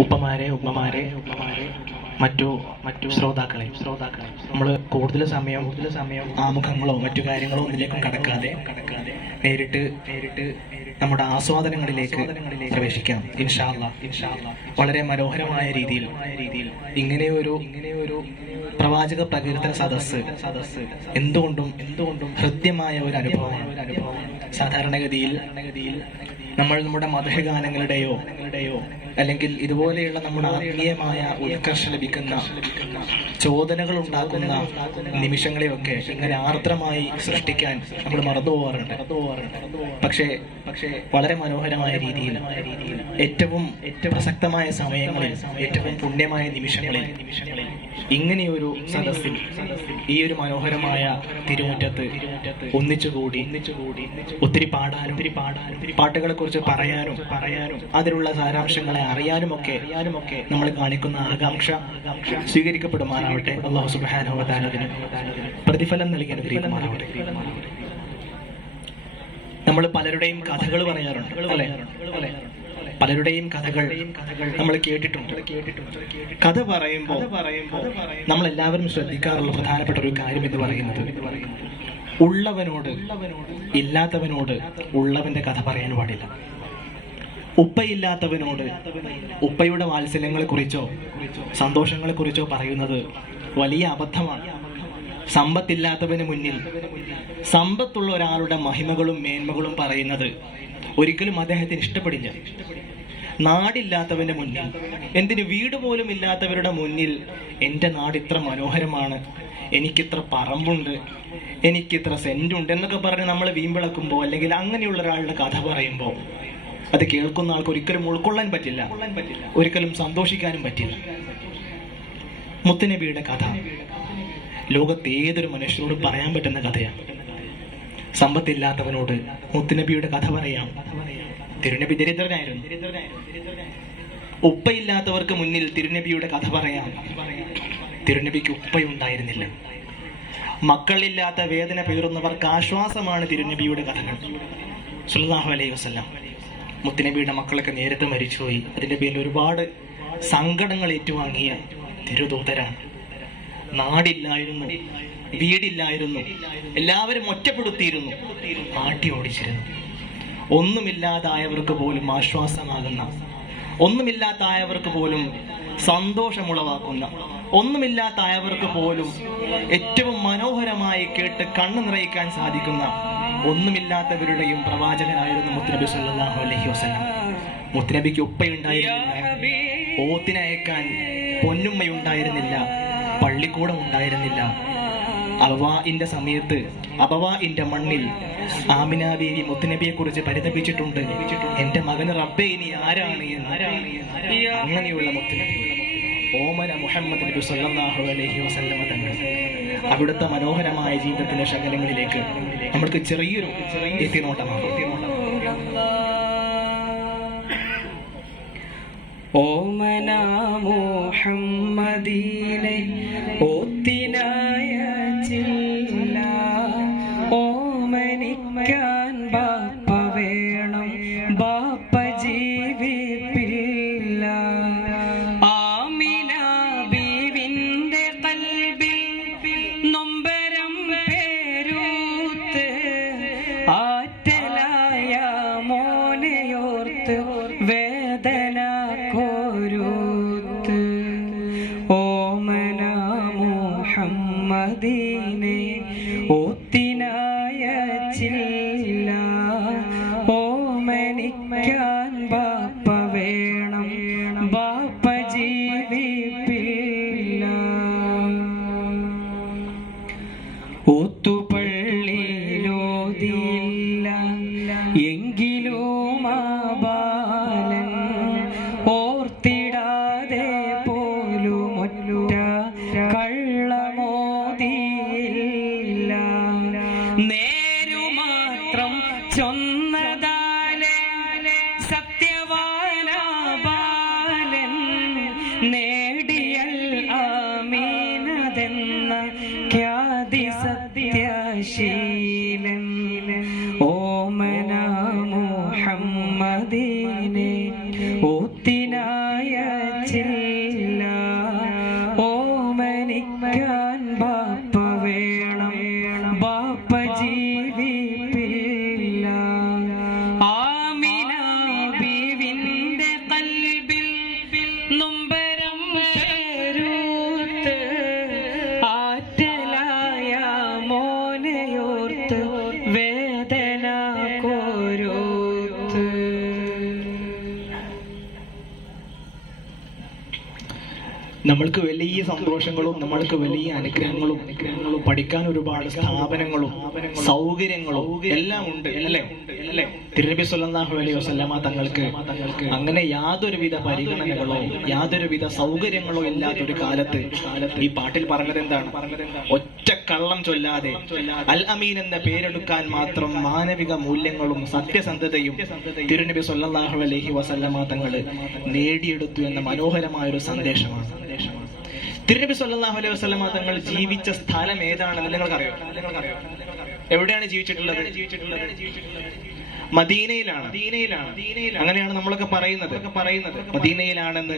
ഉപ്പമാരെ മറ്റു ശ്രോതാക്കളെ നമ്മൾ കൂടുതൽ സമയം ആമുഖങ്ങളോ മറ്റു കാര്യങ്ങളോ ഒന്നിലേക്കും കടക്കാതെ നേരിട്ട് നമ്മുടെ ആസ്വാദനങ്ങളിലേക്ക് പ്രവേശിക്കാം. ഇൻഷാ അല്ലാഹ് വളരെ മനോഹരമായ രീതിയിൽ ഇങ്ങനെയൊരു പ്രവാചക പ്രകീർത്തന സദസ്സ് എന്തുകൊണ്ടും ഹൃദ്യമായ ഒരു അനുഭവമാണ്. സാധാരണഗതിയിൽ നമ്മൾ നമ്മുടെ മധുരഗാനങ്ങളുടെയോ അല്ലെങ്കിൽ ഇതുപോലെയുള്ള നമ്മുടെ ആത്മീയമായ ഉത്കർഷം ലഭിക്കുന്ന ചോദനകൾ ഉണ്ടാക്കുന്ന നിമിഷങ്ങളെയൊക്കെ ഇങ്ങനെ ആർദ്രമായി സൃഷ്ടിക്കാൻ നമ്മൾ മറന്നു പോകാറുണ്ട്. പക്ഷേ വളരെ മനോഹരമായ രീതിയിൽ ഏറ്റവും പ്രസക്തമായ സമയങ്ങളിൽ ഏറ്റവും പുണ്യമായ നിമിഷങ്ങളിൽ ഇങ്ങനെയൊരു സദസ്സിൽ ഈ ഒരു മനോഹരമായ തിരുമുറ്റത്ത് ഒന്നിച്ചുകൂടി ഒത്തിരി പാടാനും പാട്ടുകളെ കുറിച്ച് പറയാനും അതിലുള്ള സാരാംശങ്ങളെ അറിയാനുമൊക്കെ നമ്മൾ കാണിക്കുന്ന ആകാംക്ഷ സ്വീകരിക്കപ്പെടുമാറാവട്ടെ. അല്ലാഹു സുബ്ഹാനഹു വ തആല അതിന് പ്രതിഫലം നൽകി അനുഗ്രഹിക്കുമാറാവട്ടെ. നമ്മൾ പലരുടെയും കഥകൾ പറയാറുണ്ട്, അല്ലേ? പലരുടെയും കഥകൾ നമ്മൾ കേട്ടിട്ടുണ്ട്. കഥ പറയുമ്പോൾ നമ്മൾ എല്ലാവരും ശ്രദ്ധിക്കാറുള്ള പ്രധാനപ്പെട്ട ഒരു കാര്യം എന്ന് പറയുന്നത്, ഉള്ളവനോട് ഇല്ലാത്തവനോട് ഉള്ളവന്റെ കഥ പറയാൻ പാടില്ല. ഉപ്പയില്ലാത്തവനോട് ഉപ്പയുടെ വാത്സല്യങ്ങളെ കുറിച്ചോ സന്തോഷങ്ങളെ കുറിച്ചോ പറയുന്നത് വലിയ അബദ്ധമാണ്. സമ്പത്തില്ലാത്തവന് മുന്നിൽ സമ്പത്തുള്ള ഒരാളുടെ മഹിമകളും മേന്മകളും പറയുന്നത് ഒരിക്കലും അദ്ദേഹത്തിന് ഇഷ്ടപ്പെടില്ല. നാടില്ലാത്തവന്റെ മുന്നിൽ, എന്തിന് വീട് പോലും ഇല്ലാത്തവരുടെ മുന്നിൽ എൻ്റെ നാട് ഇത്ര മനോഹരമാണ്, എനിക്കിത്ര പറമ്പുണ്ട്, എനിക്കിത്ര സെന്റുണ്ട് എന്നൊക്കെ പറഞ്ഞ് നമ്മൾ വീമ്പിളക്കുമ്പോൾ അല്ലെങ്കിൽ അങ്ങനെയുള്ള ഒരാളുടെ കഥ പറയുമ്പോൾ അത് കേൾക്കുന്ന ആൾക്ക് ഒരിക്കലും ഉൾക്കൊള്ളാൻ പറ്റില്ല, ഒരിക്കലും സന്തോഷിക്കാനും പറ്റില്ല. മുത്തുനബിയുടെ കഥ ലോകത്ത് ഏതൊരു മനുഷ്യനോട് പറയാൻ പറ്റുന്ന കഥയാണ്. സമ്പത്തില്ലാത്തവനോട് മുത്തുനബിയുടെ കഥ പറയാം. തിരുനബി ദരിദ്രനായിരുന്നു. ഉപ്പയില്ലാത്തവർക്ക് മുന്നിൽ തിരുനബിയുടെ കഥ പറയാം. തിരുനബിക്ക് ഉപ്പയുണ്ടായിരുന്നില്ല. മക്കളില്ലാത്ത വേദന പേറുന്നവർക്ക് ആശ്വാസമാണ് തിരുനബിയുടെ കഥകൾ. സല്ലല്ലാഹു അലൈഹി വസല്ലം മുത്തുനബിയുടെ മക്കളൊക്കെ നേരത്തെ മരിച്ചുപോയി. അതിന്റെ പേരിൽ ഒരുപാട് സങ്കടങ്ങൾ ഏറ്റുവാങ്ങിയ തിരുദൂതരാണ്. നാടില്ലായിരുന്നു, വീടില്ലായിരുന്നു, എല്ലാവരും ഒറ്റപ്പെടുത്തിയിരുന്നു, ആട്ടി ഓടിച്ചിരുന്നു. ഒന്നുമില്ലാതായവർക്ക് പോലും ആശ്വാസമാകുന്ന, ഒന്നുമില്ലാത്തായവർക്ക് പോലും സന്തോഷമുളവാക്കുന്ന, ഒന്നുമില്ലാത്തായവർക്ക് പോലും ഏറ്റവും മനോഹരമായി കേട്ട് കണ്ണു നിറയിക്കാൻ സാധിക്കുന്ന ഒന്നുമില്ലാത്തവരുടെയും പ്രവാചകനായിരുന്നു മുത്തുനബി സല്ലല്ലാഹു അലൈഹി വസല്ലം. മുത്തുനബിക്ക് ഉപ്പയുണ്ടായിരുന്നില്ല, ഓത്തിനയക്കാൻ പൊന്നുമ്മയുണ്ടായിരുന്നില്ല, പള്ളിക്കൂടം ഉണ്ടായിരുന്നില്ല. അബവാഇന്റെ സമയത്ത് അബവാഇന്റെ മണ്ണിൽ ആമിന ബീവി മുത്തുനബിയെ കുറിച്ച് പരിതപിച്ചിട്ടുണ്ട്, എന്റെ മകന് റബ്ബേ ഇനി ആരാണ് എന്ന്. അങ്ങനെയുള്ള മുത്തുനബി, ഓമന മുഹമ്മദ് നബി സല്ലല്ലാഹു അലൈഹി വസല്ലം തങ്ങൾ അവിടുത്തെ മനോഹരമായ ജീവിതത്തിന്റെ ശകലങ്ങളിലേക്ക് നമ്മൾക്ക് ചെറിയൊരു എത്തിനോട്ടമാണ്. ഓമന മുഹമ്മദീനെ ഓത്തിനായ ചില്ല, ഓമനിക്കാൻ ബാപ്പ വേണം, ബാപ്പ ജീവിപ്പില്ല. ആമിന ബീവിന്റെ കൽബിൽ നൊമ്പരം പേരൂത്ത്, ആറ്റലായ മോനെയോർത്ത് വേദന കോരൂത്ത്. ഓമന മുഹമ്മദീനെ ഓത്തിനായ ചില്ല, ഓമനിക്കാൻ ബാപ്പ വേണം, ബാപ്പ ജീവിപ്പില്ല. ഒത്തുപള്ളിയിലോതിയില്ല എങ്കിലും ആ ബാലൻ ഓർത്തിടാതെ പോലും ഒറ്റ കള്ളമോതിയില്ല. നേരുമാത്രം ചൊന്നതാലെ സത്യവാന ബാലൻ നേടിയൽ ആമീനതെന്ന ഖ്യാതി സത്യശീലൻ. ഓമന മുഹമ്മദീനെ ഓത്തിനായ ചില്ല ഓമനിക്കാൻ ബാപ്പ വേണം ബാപ്പ ജീവിപ്പില്ല ആമിന ബീവിന്റെ കൽബിൽ നൊമ്പരം ചേരൂത്ത് ആറ്റലായ മോനയോർത്ത് വേദന കോരൂത്ത്. നമ്മൾക്ക് വലിയ സന്തോഷങ്ങളും നമ്മൾക്ക് വലിയ അനുഗ്രഹങ്ങളും പഠിക്കാൻ ഒരുപാട് സ്ഥാപനങ്ങളും സൗകര്യങ്ങളും എല്ലാം ഉണ്ട് അല്ലേ? തിരുനബി സല്ലല്ലാഹു അലൈഹി വസല്ലമ തങ്ങൾക്ക് അങ്ങനെ യാതൊരുവിധ പരിഗണനകളോ യാതൊരുവിധ സൗകര്യങ്ങളോ ഇല്ലാത്തൊരു കാലത്ത് ഈ പാട്ടിൽ പറഞ്ഞത് എന്താണ്? ഒറ്റ കള്ളം ചൊല്ലാതെ അൽ അമീൻ എന്ന പേരെടുക്കാൻ മാത്രം മാനവിക മൂല്യങ്ങളും സത്യസന്ധതയും തിരുനബി സല്ലല്ലാഹു അലൈഹി വസല്ലമ തങ്ങൾ നേടിയെടുത്തു എന്ന മനോഹരമായ ഒരു സന്ദേശമാണ്. തിരുനബി സല്ലല്ലാഹു അലൈഹി വസല്ലമ തങ്ങൾ ജീവിച്ച സ്ഥലം ഏതാണെന്ന് നിങ്ങൾക്കറിയോ? എവിടെയാണ് ജീവിച്ചിട്ടുള്ളത്? മദീനയിലാണ്. അങ്ങനെയാണ് നമ്മളൊക്കെ പറയുന്നത്. മദീനയിലാണെന്ന്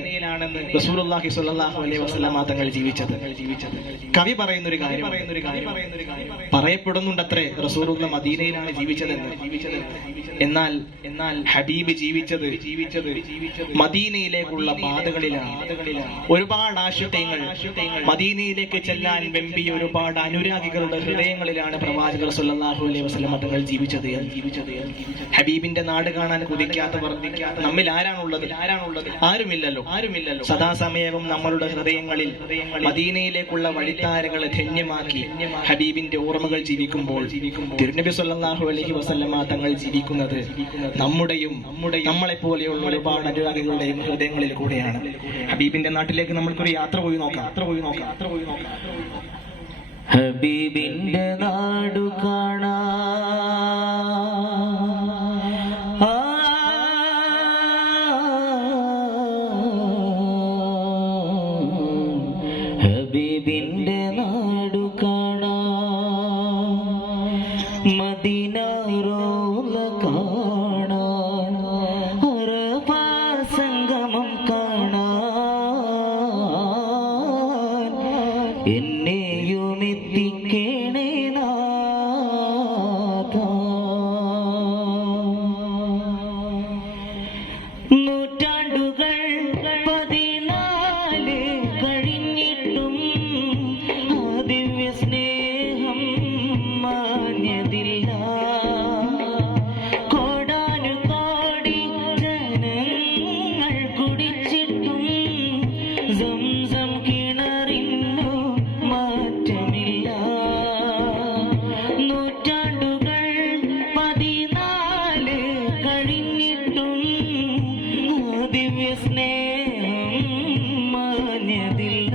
റസൂലുള്ളാഹി സ്വല്ലല്ലാഹു അലൈഹി വസല്ലമ തങ്ങൾ ജീവിച്ചത്. കവി പറയുന്ന ഒരു കാര്യം പറയപ്പെടുന്നുണ്ടത്രേ റസൂലുള്ള മദീനയിലാണ് ജീവിച്ചതെന്ന്. എന്നാൽ ഹബീബ് ജീവിച്ചത് മദീനയിലേക്കുള്ള പാതകളിലാണ്. ഒരുപാട് ആശുദ്ധങ്ങൾ മദീനയിലേക്ക് ചെല്ലാൻ വെമ്പിയ ഒരുപാട് അനുരാഗികളുടെ ഹൃദയങ്ങളിലാണ് പ്രവാചകർ സ്വല്ലല്ലാഹു അലൈഹി വസല്ലമ തങ്ങൾ ജീവിച്ചത്. ഹബീബിന്റെ നാട് കാണാൻ കുതിക്കാത്തവർ നമ്മിൽ ആരാണുള്ളത്? ആരുമില്ലല്ലോ. സദാസമയവും നമ്മളുടെ ഹൃദയങ്ങളിൽ മദീനയിലേക്കുള്ള വഴിത്താരകളെ ധന്യമാക്കി ഹബീബിന്റെ ഓർമ്മകൾ ജീവിക്കുമ്പോൾ തിരുനബി സല്ലല്ലാഹു അലൈഹി വസല്ലമ തങ്ങൾ ജീവിക്കുന്നത് നമ്മുടെയും നമ്മളെ പോലെയുള്ള ഒരുപാട് അനുരാഗികളുടെയും ഹൃദയങ്ങളിൽ കൂടെയാണ്. ഹബീബിന്റെ നാട്ടിലേക്ക് നമ്മൾക്കൊരു യാത്ര പോയി നോക്കാം. ഹബീബിന്റെ നാടു കാണാ ഹബീബിന്റെ നാടു കാണാ മദീന റൗള കാണാ അറഫാ സംഗമം കാണാ എന്നെയും എത്തിക്കേണേ നാഥാ. നൂറ്റാണ്ടുകൾ 14 കഴിഞ്ഞിട്ടും ആ ദിവ്യ സ്നേഹം മാഞ്ഞതില്ല. കോടാനുകോടി ജനങ്ങൾ കുടിച്ചിട്ടും സംസം കിണറിന്നു മാറ്റമില്ല. നൂറ്റാണ്ടുകൾ 14 കഴിഞ്ഞിട്ടും ആ ദിവ്യ സ്നേഹം മാഞ്ഞതില്ല.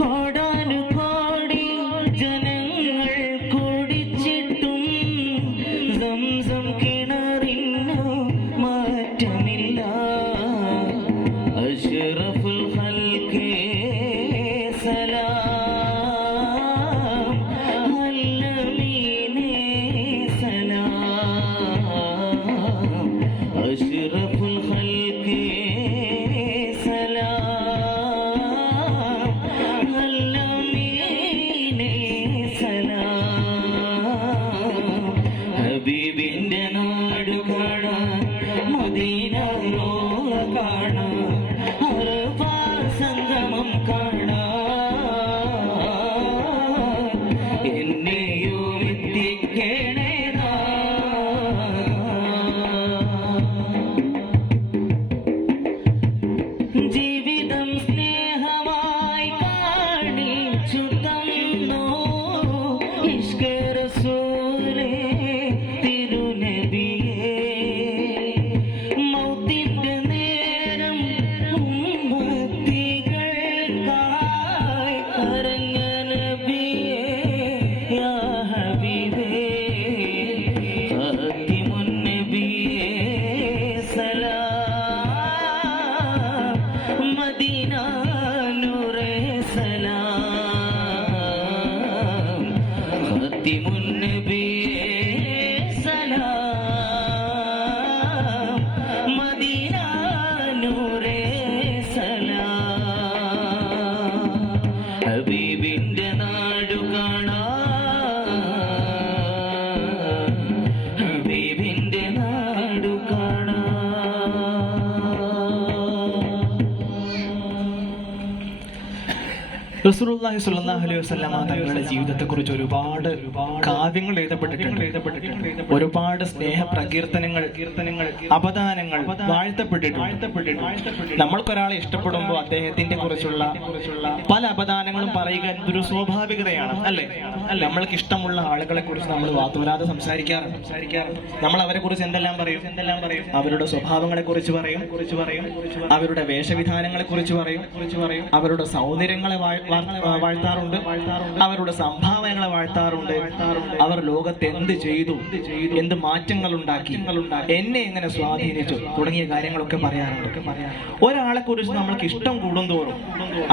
കോടാനുകോടി ജനങ്ങൾ കുടിച്ചിട്ടും സംസം കിണറിന്നു മാറ്റമില്ല. അഷ്റഫുൽ ഖൽഖി സലാം അല്ലമീനേ സലാം അഷ്റഫുൽ ഖൽഖി റസൂലുള്ളാഹി സ്വല്ലല്ലാഹു അലൈഹി വസല്ലമ തങ്ങളുടെ ജീവിതത്തെക്കുറിച്ച് ഒരുപാട് കാവ്യങ്ങൾ എഴുതപ്പെട്ടിട്ടുണ്ട്. ഒരുപാട് സ്നേഹ പ്രകീർത്തനങ്ങൾ, അപദാനങ്ങൾ വാഴ്ത്തപ്പെട്ടിട്ടുണ്ട്. നമ്മൾക്കൊരാളെ ഇഷ്ടപ്പെടുമ്പോൾ അദ്ദേഹത്തിന്റെ കുറിച്ചുള്ള പല അപദാനങ്ങളും പറയുക ഒരു സ്വാഭാവികതയാണ്, അല്ലേ? നമ്മൾക്ക് ഇഷ്ടമുള്ള ആളുകളെ കുറിച്ച് നമ്മൾ വാതോരാതെ സംസാരിക്കാറുണ്ട്. നമ്മൾ അവരെ കുറിച്ച് എന്തെല്ലാം പറയും? അവരുടെ സ്വഭാവങ്ങളെ കുറിച്ച് പറയും, അവരുടെ വേഷവിധാനങ്ങളെ കുറിച്ച് പറയും, അവരുടെ സൗന്ദര്യങ്ങളെ വാഴ്ത്താറുണ്ട്, അവരുടെ സംഭാവനകളെ വാഴ്ത്താറുണ്ട്, അവർ ലോകത്ത് എന്ത് ചെയ്തു, എന്ത് മാറ്റങ്ങൾ ഉണ്ടാക്കി, എന്നെ എങ്ങനെ സ്വാധീനിച്ചു തുടങ്ങിയ കാര്യങ്ങളൊക്കെ പറയാറുണ്ട്. ഒരാളെ കുറിച്ച് നമ്മൾക്ക് ഇഷ്ടം കൂടുന്തോറും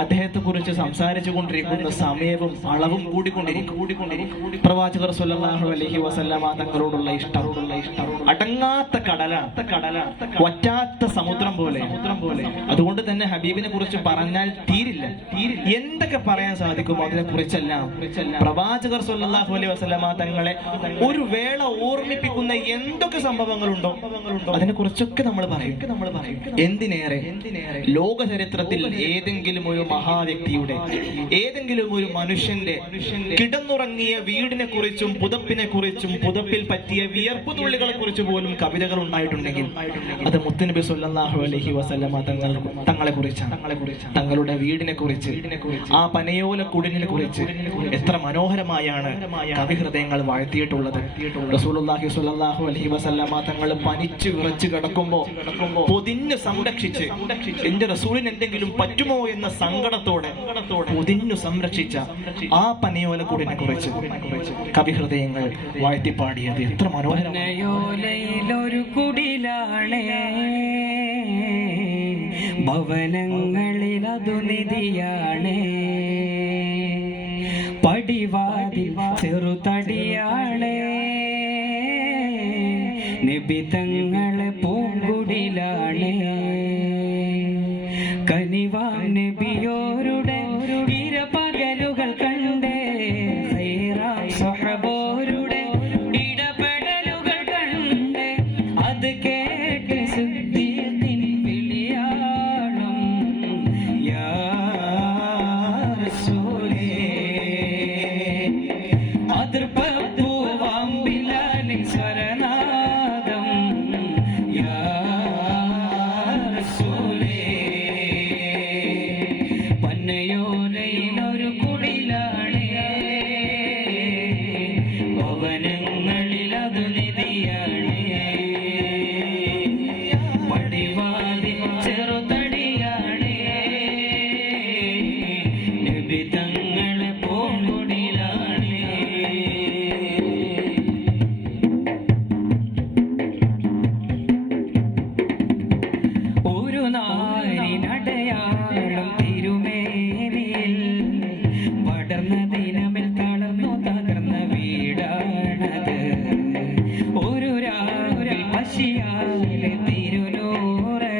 അദ്ദേഹത്തെ കുറിച്ച് സംസാരിച്ചു കൊണ്ടിരിക്കുന്ന സമയവും അളവും കൂടിക്കൊണ്ടിരിക്കും. പ്രവാചകർ സ്വല്ലല്ലാഹു അലൈഹി വസല്ലമ തങ്ങളോടുള്ള ഇഷ്ടം അടങ്ങാത്ത കടലാണ്, വറ്റാത്ത സമുദ്രം പോലെ. അതുകൊണ്ട് തന്നെ ഹബീബിനെ കുറിച്ച് പറഞ്ഞാൽ തീരില്ല. എന്തൊക്കെ പറയാൻ സാധിക്കുമോ അതിനെ കുറിച്ചെല്ലാം പ്രവാചകർ സ്വല്ലല്ലാഹു അലൈഹി വസല്ലമ തങ്ങളെ ഒരു വേള ഓർമ്മിപ്പിക്കുന്ന എന്തൊക്കെ സംഭവങ്ങളുണ്ടോ അതിനെ കുറിച്ചൊക്കെ നമ്മൾ പറയും. എന്തിനേറെ ലോക ചരിത്രത്തിൽ ഏതെങ്കിലും ഒരു മഹാവ്യക്തിയുടെ, ഏതെങ്കിലും ഒരു മനുഷ്യന്റെ കിടന്നുറങ്ങിയ വീടിനെ കുറിച്ചും പുതപ്പിനെ കുറിച്ചും പുതപ്പിൽ പറ്റിയ വിയർപ്പ് തുള്ളികളെ കുറിച്ച് പോലും കവിതകൾ ഉണ്ടായിട്ടുണ്ടെങ്കിൽ അത് മുത്തുനബി സ്വല്ലല്ലാഹു അലൈഹി വസല്ലമ തങ്ങളെ കുറിച്ചാണ്. തങ്ങളുടെ വീടിനെ കുറിച്ച്, ആ പനയോല കുടിലിനെ കുറിച്ച് എത്ര മനോഹരമായാണ് കവിഹൃദയങ്ങൾ വാഴ്ത്തിയിട്ടുള്ളത്. റസൂലുള്ളാഹി സ്വല്ലല്ലാഹു അലൈഹി വസല്ലമ തങ്ങൾ പനിച്ചു വിറച്ചു കിടക്കുമ്പോ പൊതിഞ്ഞ് സംരക്ഷിച്ച്, എന്റെ റസൂലിന് എന്തെങ്കിലും പറ്റുമോ എന്ന സങ്കടത്തോടെ പൊതിഞ്ഞു സംരക്ഷിച്ച ആ പനയോല കുടിലിനെ കുറിച്ച് കവിഹൃദയങ്ങൾ വാഴ്ത്തിപ്പാടിയത് എത്ര മനോഹരമായൊരു കുടിലാണേ, ഭവനങ്ങളിൽ അതു നിധിയാണേ, പടിവാതിൽ ചെറുതടിയാണേ, നബി തങ്ങളെ പൂങ്കുടിലാണേ, കനിവാം നബിയോരുടെ ഇരപകലുകൾ കണ്ടേ, സൈറാം സ്വഹബോരുടെ ഇടപെടലുകൾ കണ്ടേ, അത് കേട്ട് സിദ്ദീഖിൻ വിളിയാളും യാ റസൂലേ, അതിർപ്പൂവാം ബിലാലിൻ സ്വരനാദം യാ റസൂലേ, പന്നയോലയിലൊരു കുടിലാണേ, ഭവനങ്ങളിൽ അത് നിധിയാണേ, പടിവാതിൽ ചെറുതടിയാണേ, നബി തങ്ങളെ പൂങ്കുടിലാണേ. ഒരു നാരിനടയാളം തിരുമേനിയിൽ പടർന്ന ദിനമിൽ തളർന്നു തകർന്ന വീടാണത്. ഒരു രാവിൽ പശിയാലെ തിരുനൂറ്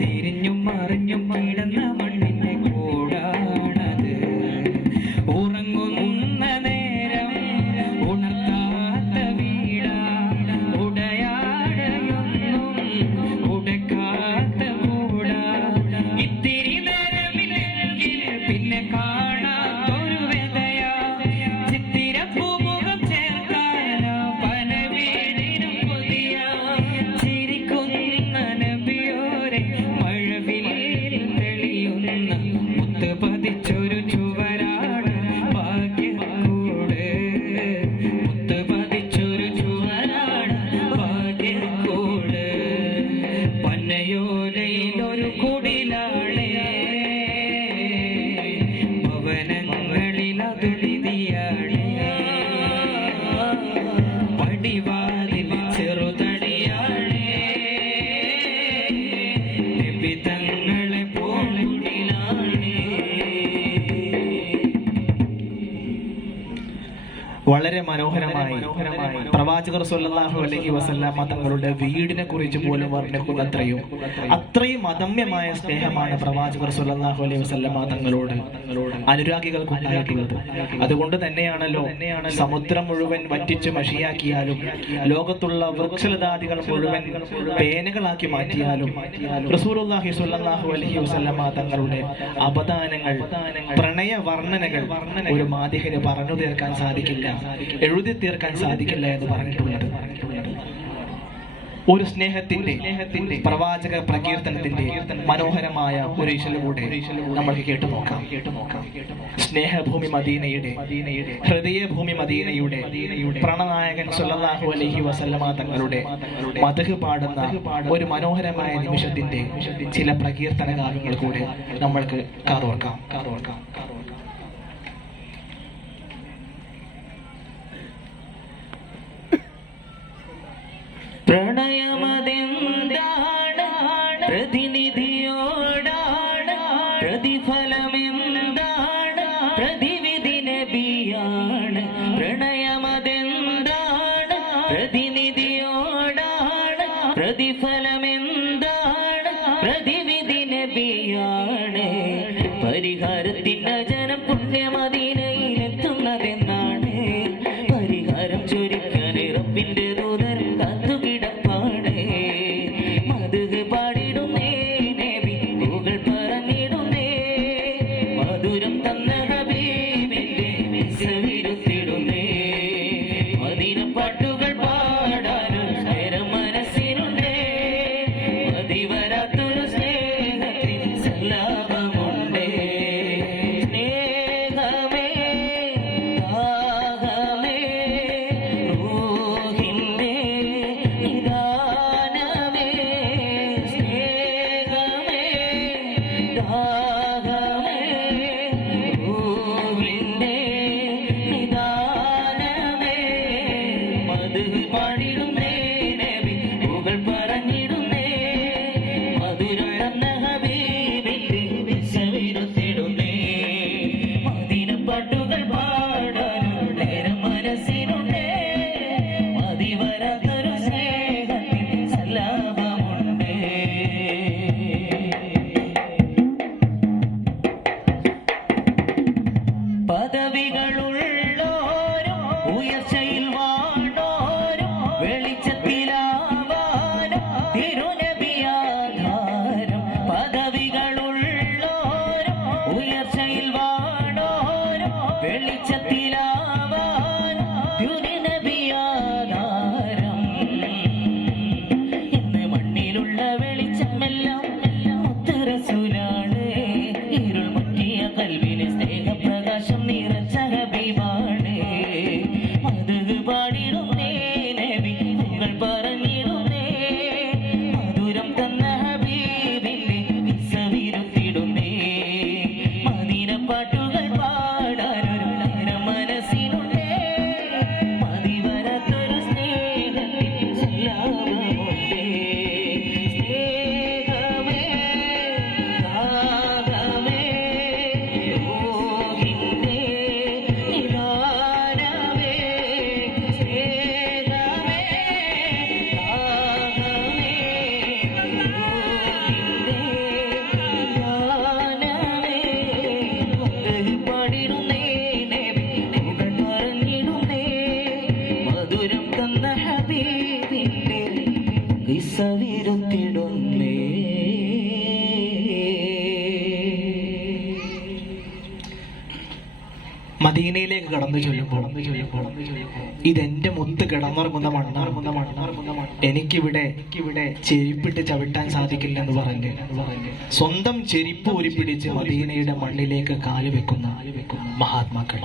തിരിഞ്ഞും മറിഞ്ഞും കിടന്ന മണ്ണിന്റെ കൂടാണത്. ഉറങ്ങുന്ന നേരം ഉണർത്താത്ത വീടാ, ഉടയാടയൊന്നും ഉടക്കാത്ത കൂടാ, ഇത്തിരി നേരമില്ലെങ്കിൽ പിന്നെ കാണാത്തൊരു വ്യതയാ, ചിത്തിരപ്പൂമുഖം ചേർക്കാനോ പല വീടിനും പുതിയ, ചിരിക്കുന്ന നബിയോരെ മഴവില്ലിൽ തെളിയുന്ന മുത്ത് പതിച്ചൊരു ചുവരാണ് ഭാഗ്യക്കൂട്, മുത്ത് പതിച്ചൊരു ചുവരാണ് ഭാഗ്യക്കൂട്, പന്നയോലയിലൊരു കുടിലാണേ, ഭവനങ്ങളിൽ അത് നിധിയാണേ, പടിവാതിൽ ചെറുതടിയാണേ, നബി തങ്ങളെ പൂങ്കുടിലാണേ. വളരെ മനോഹരമായി പ്രവാചകർ സ്വല്ലല്ലാഹു അലൈഹി വസല്ലമ തങ്ങളുടെ വീടിനെ കുറിച്ച് പോലും വർണ്ണിക്കുന്ന അത്രയും അദമ്യമായ സ്നേഹമാണ് പ്രവാചകർ സ്വല്ലല്ലാഹു അലൈഹി വസല്ലമ തങ്ങളോട് അനുരാഗികൾക്ക് ഉണ്ടായിട്ടുള്ളത്. അതുകൊണ്ട് തന്നെയാണല്ലോ സമുദ്രം മുഴുവൻ വറ്റിച്ച് മഷിയാക്കിയാലും ലോകത്തുള്ള വൃക്ഷലതാദികൾ മുഴുവൻ പേനകളാക്കി മാറ്റിയാലും റസൂലുള്ളാഹി സ്വല്ലല്ലാഹു അലൈഹി വസല്ലമ തങ്ങളുടെ അപദാനങ്ങൾ, പ്രണയ വർണ്ണനകൾ ഒരു മാദിഹന് പറഞ്ഞു തീർക്കാൻ സാധിക്കില്ല, എഴുതി തീർക്കാൻ സാധിക്കില്ല എന്ന് പറഞ്ഞിട്ടുള്ളത്. ഒരു സ്നേഹത്തിന്റെ പ്രവാചക പ്രകീർത്തനത്തിന്റെ മനോഹരമായ ഒരു ഇശലുകൂടെ നമ്മൾക്ക് കേട്ടു നോക്കാം. സ്നേഹഭൂമി മദീനയുടെ, ഹൃദയഭൂമി മദീനയുടെ പ്രണനായകൻ സ്വല്ലല്ലാഹു അലൈഹി വസല്ലമ തങ്ങളുടെ മദ്ഹ് പാടുന്ന ഒരു മനോഹരമായ നിമിഷത്തിന്റെ ചില പ്രകീർത്തന ഗാനങ്ങൾ കൂടെ നമ്മൾക്ക് കാതോർക്കാം. പ്രണയമെന്താണ്, പ്രതിനിധിയോടാണ്, പ്രതിഫലമെന്താണ്, പ്രതിവിധി നബിയാണ്. പ്രണയമെന്താണ്, പ്രതിനിധിയോടാണ്, പ്രതിഫലമെന്താണ്, പ്രതിവിധി നബിയാണ്. പരിഹാരത്തിന്റെ ജനം പുണ്യമദീനയിലെത്തുന്നതെന്നാണ്. പരിഹാരം ചൊരിക്കാൻ റബ്ബിന്റെ ദൂതർ കാത്തുകിടപ്പാണ്. മദ്ഹ് പാടിടുന്നേ നബി, പൂകൾ പറഞ്ഞിടുന്നേ, മധുരം തന്ന ഹബീബിന്റെ വിസവിരുത്തിടുന്നേ. മദീന പാട്ടുകൾ പാടാനൊരു നേരം മനസ്സിനുണ്ടേ, മതി വരാത്തൊരു സ്നേഹത്തിന് സലാപമുണ്ടേ. സ്നേഹമേ ദാഹമേ റൂഹിന്റെ നിദാനമേ, സ്നേഹമേ ദാഹമേ റൂഹിന്റെ നിദാനമേ. മദ്ഹ് പാടിടുന്നേ നബി, പൂകൾ പറഞ്ഞിടുന്നേ, മധുരം തന്ന ഹബീബിന്റെ വിസവിരുത്തിടുന്നേ. മദീന പാട്ടുകൾ പാടാനൊരു നേരം മനസ്സിനുണ്ടേ, മതി വരാത്തൊരു സ്നേഹത്തിന് സലാപമുണ്ടേ. പദവികളുള്ളോരും ഉയർച്ചയിൽ വാണോരും വെളിച്ചത്തിലാവാനും തിരുനബിയാധാരം. പദവികളുള്ളോരും ഉയർച്ചയിൽ വാണോരും വെളിച്ചത്തിലാവാനും തിരുനബിയാധാരം. ഇന്ന് മണ്ണിലുള്ള വെളിച്ചമെല്ലാം മുത്ത് റസൂലാണ്. ഇരുൾ മുറ്റിയ കൽവിന് സ്നേഹപ്രകാശം നിറച്ച ഹബീബാണ്. മദ്ഹ് പാടിടുന്നേ നബി, പൂകൾ പറഞ്ഞിടുന്നേ, മധുരം തന്ന ഹബീബിന്റെ വിസവിരുത്തിടുന്നേ. മദീന പാട്ടുകൾ പാടാനൊരു നേരം മനസ്സിനുണ്ടേ, മതി വരാത്തൊരു സ്നേഹത്തിന് സലാപമുണ്ടേ. സ്നേഹമേ ദാഹമേ റൂഹിന്റെ നിദാനമേ, സ്നേഹമേ ദാഹമേ റൂഹിന്റെ നിദാനമേ. മദ്ഹ് പാടിടുന്നേ നബി, പൂകൾ പറഞ്ഞിടുന്നേ, മധുരം തന്ന ഹബീബിന്റെ വിസവിരുത്തിടുന്നേ. മദീനയിലേക്ക് കടന്നു ചൊല്ലുമ്പോൾ ഇതെന്റെ മുത്ത് കിടന്നുറങ്ങുന്ന മണ്ണാണ്, എനിക്കിവിടെ ചെരുപ്പിട്ട് ചവിട്ടാൻ സാധിക്കില്ലെന്ന് പറഞ്ഞ് സ്വന്തം ചെരുപ്പ് ഉരുപ്പിടിച്ച് മദീനയുടെ മണ്ണിലേക്ക് കാല് വെക്കുന്ന മഹാത്മാക്കൾ.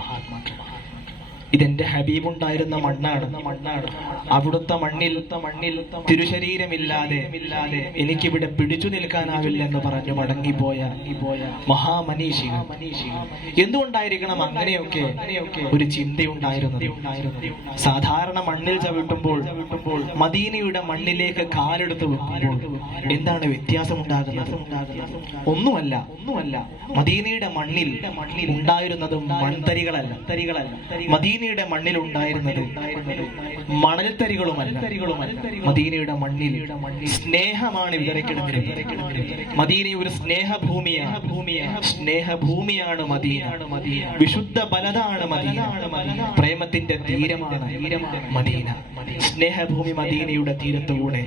ഇതെന്റെ ഹബീബുണ്ടായിരുന്ന മണ്ണാണ്. അവിടുത്തെ മണ്ണിൽ തിരുശരീരമില്ലാതെ എനിക്കിവിടെ പിടിച്ചു നിൽക്കാനാവില്ലെന്ന് പറഞ്ഞു മടങ്ങിപ്പോയ മഹാമനീഷികൾ. എന്തുകൊണ്ടായിരിക്കണം അങ്ങനെയൊക്കെ ഒരു ചിന്തയുണ്ടായിരുന്നത്? സാധാരണ മണ്ണിൽ ചവിട്ടുമ്പോൾ മദീനയുടെ മണ്ണിലേക്ക് കാലെടുത്ത് വെക്കുമ്പോൾ എന്താണ് വ്യത്യാസമുണ്ടാകുന്നത്? ഒന്നുമല്ല. മദീനയുടെ മണ്ണിൽ ഉണ്ടായിരുന്നതും മൺതരികളല്ല. മദീന മദീനയുടെ മണ്ണിൽ ഉണ്ടായിരുന്നത് മണൽത്തരികളുമല്ല. മദീനയുടെ മണ്ണിൽ സ്നേഹമാണ് വിതറിക്കിടന്നിരുന്നത്. മദീന ഒരു സ്നേഹഭൂമിയാണ് മദീന. വിശുദ്ധ ബലതാണ് മദീന. പ്രേമത്തിന്റെ തീരമാണ് മദീന. സ്നേഹഭൂമി മദീനയുടെ തീരത്തുകൂടെ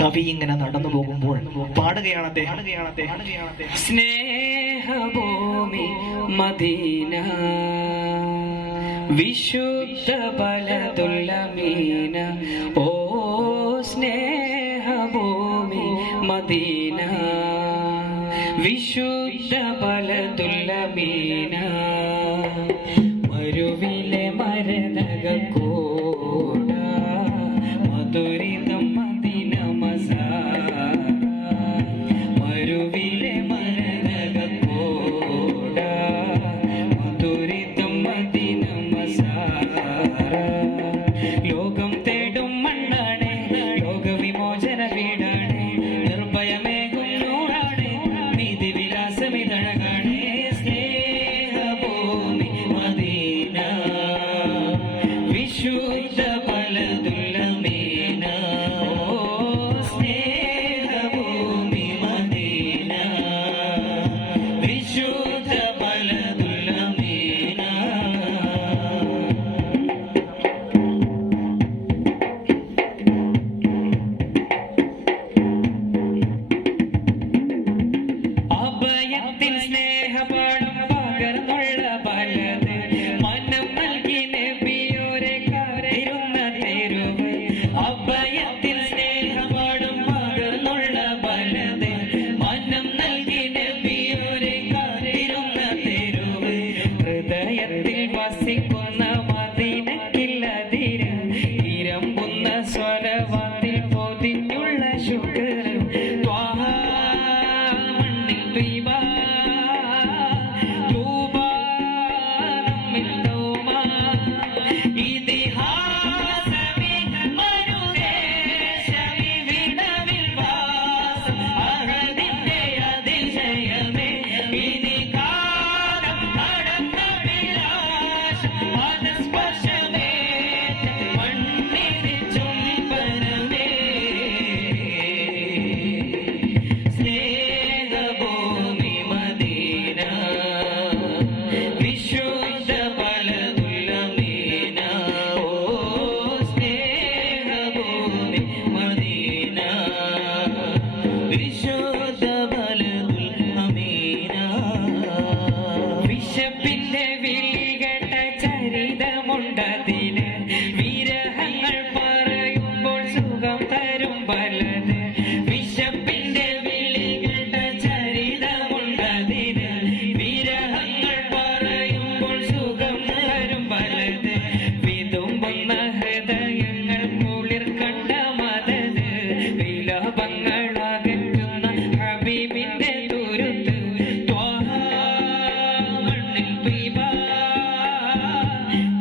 കവി ഇങ്ങനെ നടന്നു പോകുമ്പോൾ പാടുകയാണ് അദ്ദേഹം. സ്നേഹഭൂമി മദീന, വിശുദ്ധ ബലതുൽ അമീന. ഓ സ്നേഹഭൂമി മദീന, വിശുദ്ധ ബലതുൽ അമീന. മരുവിലെ മരതകക്കൂട, മധുരിതം മദീന മസാല. മരുവിലെ മരതകക്കൂട, മധുരിതം മദീന മസാല. ലോകം തേടും മണ്ണാണ്, ലോകവിമോചന വീടാണ്, നിർഭയമേകും നൂറാണ്, നീതി വിലാസമിതഴകാണ്. സ്നേഹഭൂമി മദീന, വിശുദ്ധ ബലതുൽ അമീന. ഓ സ്നേഹഭൂമി മദീന, വിശുദ്ധ ബലതുൽ അമീന. അഭയത്തിൻ സ്നേഹപാഠം പകർന്നുള്ള ബലത്, മനം നൽകി നബിയോരെ കാത്തിരുന്ന തെരുവ്. അഭയത്തിൻ സ്നേഹപാഠം പകർന്നുള്ള ബലത്, മനം നൽകി നബിയോരെ കാത്തിരുന്ന തെരുവ്. ഹൃദയത്തിൽ വസിക്കുന്ന മദീനക്കില്ലതിര, ഇരമ്പുന്ന സ്വരവാത്തിൽ പൊതിഞ്ഞുള്ള ശുക്ർ. ത്വാഹ മണ്ണിൽ ത്വയ്ബ, തൂബ നമ്മിൽ തൗമ. ഇതിഹാസമേ മരുദേശമേ വിടവിൽ വാസം, അഹദിന്റെ അതിശയമേ ഇനി കാലം കടന്ന വിലാസം. പദസ്പർശമേ മണ്ണിന് ചുംബനമേ. സ്നേഹഭൂമി മദീന, വിശുദ്ധ ബലതുൽ അമീന. ഓ സ്നേഹഭൂമി മദീന, വിശുദ്ധ ബലതുൽ അമീന. വിശപ്പിന്റെ വിളികെട്ട ചരിതമുണ്ടതിന്, വിരഹങ്ങൾ പറയുമ്പോൾ സുഖം തരും ബലത്. വിശപ്പിന്റെ വിളികെട്ട ചരിതമുണ്ടതിന്, വിരഹങ്ങൾ പറയുമ്പോൾ സുഖം തരും ബലത്. വിതുമ്പുന്ന ഹൃദയങ്ങൾ കുളിർ കണ്ട മദത്, വിലാപങ്ങളകറ്റുന്ന ഹബീബിന്റെ തുരുത്ത്. ത്വാഹ മണ്ണിൽ ത്വയ്ബ,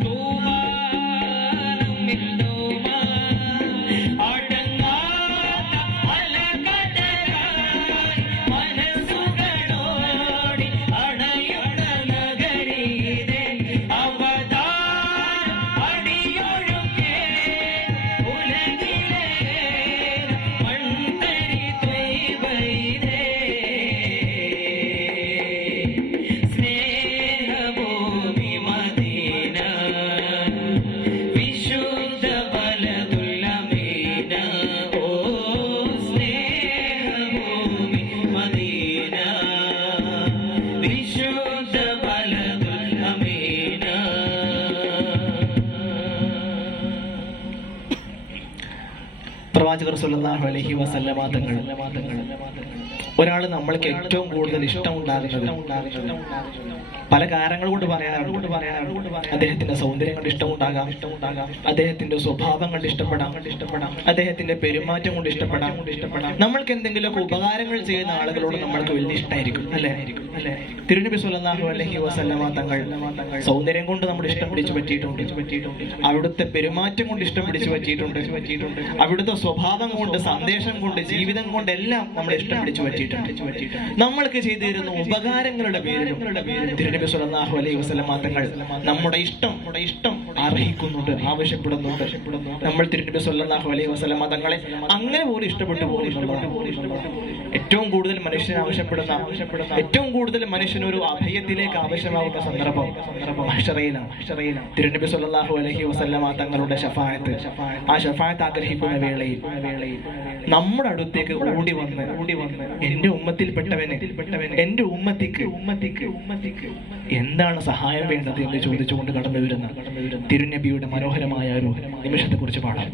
തൂബ നമ്മിൽ തൗമ. അടങ്ങാത്ത അലകടലായി മനസ്സുകളോടി അണയുന്ന നഗരീതേ. അവതാരം അടിയൊഴുകേ ഉലകിലെ മൺതരി ത്വയ്ബയിലേ. സ്നേഹഭൂമി മദീന, വിശുദ്ധ ബലതുൽ അമീന. ഓ സ്നേഹഭൂമി മദീന, വിശുദ്ധ ബലതുൽ അമീന. പ്രവാചകർ സ്വല്ലല്ലാഹു അലൈഹി വസല്ലമ തങ്ങൾ ഒരാൾ നമ്മൾക്ക് ഏറ്റവും കൂടുതൽ ഇഷ്ടമുണ്ടാകുന്നത് പല കാരണങ്ങൾ കൊണ്ട് പറയാറുണ്ട്. അദ്ദേഹത്തിന്റെ സൗന്ദര്യം കൊണ്ട് ഇഷ്ടമുണ്ടാകാം, അദ്ദേഹത്തിന്റെ സ്വഭാവം കൊണ്ട് ഇഷ്ടപ്പെടാം, അദ്ദേഹത്തിന്റെ പെരുമാറ്റം കൊണ്ട് ഇഷ്ടപ്പെടാം. നമ്മൾക്ക് എന്തെങ്കിലുമൊക്കെ ഉപകാരങ്ങൾ ചെയ്യുന്ന ആളുകളോട് നമ്മൾക്ക് വലിയ ഇഷ്ടമായിരിക്കും, അല്ലെ? തിരുനബി സ്വല്ലല്ലാഹു അലൈഹി വസല്ലമ തങ്ങൾ സൗന്ദര്യം കൊണ്ട് നമ്മുടെ ഇഷ്ടം പിടിച്ചു പറ്റിയിട്ടുണ്ട്, അവിടുത്തെ പെരുമാറ്റം കൊണ്ട് ഇഷ്ടം പിടിച്ചു പറ്റിയിട്ടുണ്ട്, അവിടുത്തെ സ്വഭാവം കൊണ്ട്, സന്ദേശം കൊണ്ട്, ജീവിതം കൊണ്ടെല്ലാം നമ്മുടെ ഇഷ്ടം പിടിച്ചു പറ്റിയിട്ടുണ്ട്. നമ്മൾക്ക് ചെയ്തിരുന്ന ഉപകാരങ്ങളുടെ പേരിലും തിരുനബി സ്വല്ലല്ലാഹു അലൈഹി വസല്ലം തങ്ങൾ നമ്മുടെ ഇഷ്ടം അർഹിക്കുന്നുണ്ട്, ആവശ്യപ്പെടുന്നുണ്ട്. നമ്മൾ തിരുനബി സ്വല്ലല്ലാഹു അലൈഹി വസല്ലം തങ്ങളെ അങ്ങനെ പോലും ഇഷ്ടപ്പെട്ടു പോകുന്നുള്ളതാണ്. ഏറ്റവും കൂടുതൽ മനുഷ്യന് ആവശ്യപ്പെടുന്ന ഏറ്റവും കൂടുതൽ മനുഷ്യനൊരു അഭയത്തിലേക്ക് ആവശ്യമാകുന്ന സന്ദർഭം മഹ്ശറയിലാണ്. തിരുനബി സ്വല്ലല്ലാഹു അലൈഹി വസല്ലം തങ്ങളുടെ ശഫാഅത്ത്, ആ ശഫാഅത്ത് ആഗ്രഹിക്കുന്ന വേളയിൽ നമ്മുടെ അടുത്തേക്ക് ഓടി വന്ന് എന്റെ ഉമ്മത്തിൽപ്പെട്ടവന് എന്റെ ഉമ്മത്തിക്ക് എന്താണ് സഹായം വേണ്ടത് എന്ന് ചോദിച്ചുകൊണ്ട് കടന്നു വരുന്ന തിരുനബിയുടെ മനോഹരമായ ഒരു നിമിഷത്തെ കുറിച്ച് പാടാം.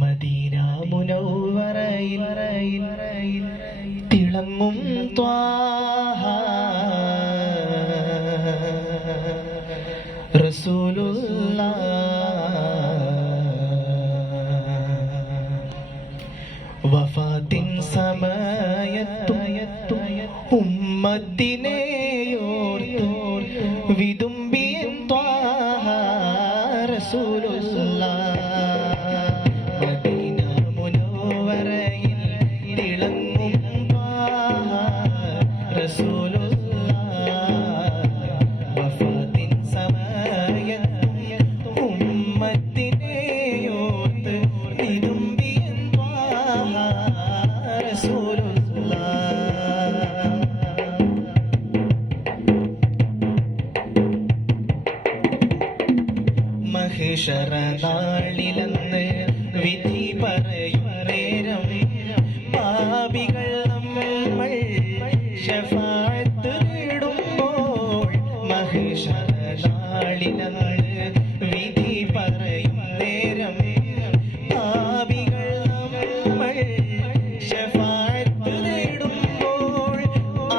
മദീന മുനവ്വറയിൽ തിളങ്ങും ത്വാഹ റസൂലുള്ളാഹ് വഫാത്തിൻ സമയത്തും ഉമ്മത്തിനെയോർത്തു വിതുമ്പിയ ത്വാഹ റസൂലുള്ളാഹ്. മദീന മുനവ്വറയിൽ തിളങ്ങും ത്വാഹ റസൂലുള്ളാഹ് വഫാത്തിൻ സമയത്തും ഉമ്മത്തിനെയോർത്ത് വിതുമ്പിയ ത്വാഹ റസൂലുള്ളാഹ്. മഹ്ശറ നാളിലന്ന് വിധി പറയും നേരം പാപികൾ നമ്മൾ ശഫാഅത്ത് തേടുമ്പോൾ, മഹ്ശറ നാളിലന്ന് വിധി പറയും നേരം പാപികൾ നമ്മൾ ശഫാഅത്ത് തേടുമ്പോൾ,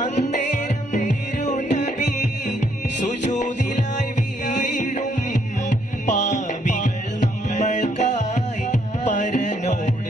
അന്നേരം തിരുനബി സുജൂദിലായി വീഴും പാപികൾ നമ്മൾക്കായി പരനോട്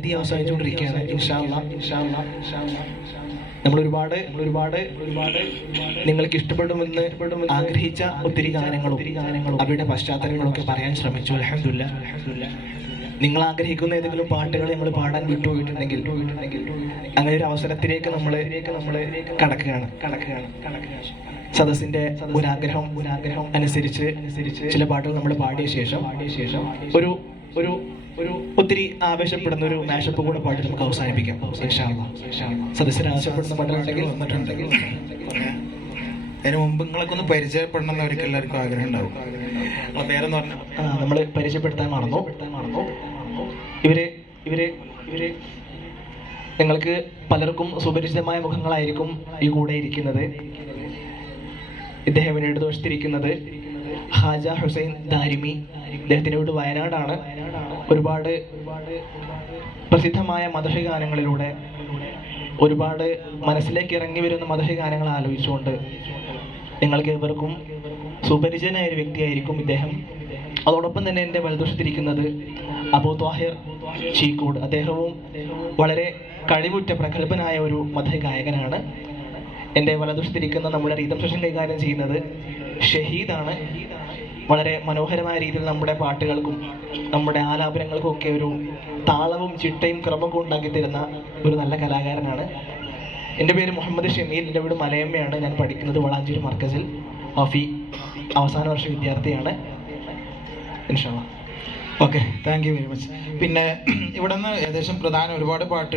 സമയപരിധി അവസാനിച്ചുകൊണ്ടിരിക്കുകയാണ്. ഇൻഷാ അല്ലാഹ് നമ്മൾ ഒരുപാട് നിങ്ങൾക്ക് ഇഷ്ടപ്പെടുമെന്ന് ആഗ്രഹിച്ച ഒത്തിരി ഗാനങ്ങളും അവരുടെ പശ്ചാത്തലങ്ങളൊക്കെ പറയാൻ ശ്രമിച്ചു. അൽഹംദുലില്ലാഹ്. നിങ്ങൾ ആഗ്രഹിക്കുന്ന ഏതെങ്കിലും പാട്ടുകൾ നമ്മൾ പാടാൻ വിട്ടുപോയിട്ടുണ്ടെങ്കിൽ അങ്ങനെ ഒരു അവസരത്തിലേക്ക് നമ്മൾ കടക്കുകയാണ്. സദസ്സിന്റെ ഒരാഗ്രഹം അനുസരിച്ച് ചില പാട്ടുകൾ നമ്മൾ പാടിയ ശേഷം ഒരു ഒത്തിരി ആവേശപ്പെടുന്ന ഒരു മാഷപ്പ് കൂടെ പാടി നമുക്ക് അവസാനിപ്പിക്കാം. ഇൻഷാ അല്ലാഹ്. സദസ്സിന് ആവശ്യപ്പെടുന്ന പാട്ടുകളുണ്ടെങ്കിൽ വന്നിട്ടുണ്ടെങ്കിൽ അതിന് മുമ്പ് നിങ്ങളൊക്കെ ഒന്ന് പരിചയപ്പെടണം എന്ന് അവർക്ക് എല്ലാവർക്കും ആഗ്രഹം ഉണ്ടാവും. നിങ്ങളെ പേരെന്ന് പറഞ്ഞാൽ നമ്മൾ പരിചയപ്പെടുത്താൻ മറന്നു. ഇവര് നിങ്ങൾക്ക് പലർക്കും സുപരിചിതമായ മുഖങ്ങളായിരിക്കും ഈ കൂടെ ഇരിക്കുന്നത്. ഇദ്ദേഹം ഇടതുവശത്തിരിക്കുന്നത് ഹാജ ഹുസൈൻ ദാരിമി. ഇദ്ദേഹത്തിന്റെ വീട് വയനാടാണ്. ഒരുപാട് പ്രസിദ്ധമായ മദഹ് ഗാനങ്ങളിലൂടെ ഒരുപാട് മനസ്സിലേക്ക് ഇറങ്ങി വരുന്ന മദഹ് ഗാനങ്ങൾ ആലോചിച്ചുകൊണ്ട് നിങ്ങൾക്ക് ഏവർക്കും സുപരിചിതനായ ഒരു വ്യക്തിയായിരിക്കും ഇദ്ദേഹം. അതോടൊപ്പം തന്നെ എൻ്റെ വലതുവശത്തിരിക്കുന്നത് അബൂ ത്വാഹിർ ചീക്കൂട്. അദ്ദേഹവും വളരെ കഴിവുറ്റ പ്രഗത്ഭനായ ഒരു മദഹ് ഗായകനാണ്. എൻ്റെ വലതുവശത്തിരിക്കുന്ന നമ്മുടെ റീതം സെഷൻ കൈകാര്യം ചെയ്യുന്നത് ഷഹീദാണ്. വളരെ മനോഹരമായ രീതിയിൽ നമ്മുടെ പാട്ടുകൾക്കും നമ്മുടെ ആലാപനങ്ങൾക്കും ഒക്കെ ഒരു താളവും ചിട്ടയും ക്രമവും ഉണ്ടാക്കി തരുന്ന ഒരു നല്ല കലാകാരനാണ്. എൻ്റെ പേര് മുഹമ്മദ് ഷമീൽ. എൻ്റെ വീട് മലയമ്മയാണ്. ഞാൻ പഠിക്കുന്നത് വളാഞ്ചേരി മർക്കസിൽ വഫി അവസാന വർഷ വിദ്യാർത്ഥിയാണ്. ഇൻഷാ അല്ലാഹ്. Okay, thank you very much. പിന്നെ ഇവിടെ നിന്ന് ഏകദേശം പ്രധാന ഒരുപാട് പാട്ടുകൾ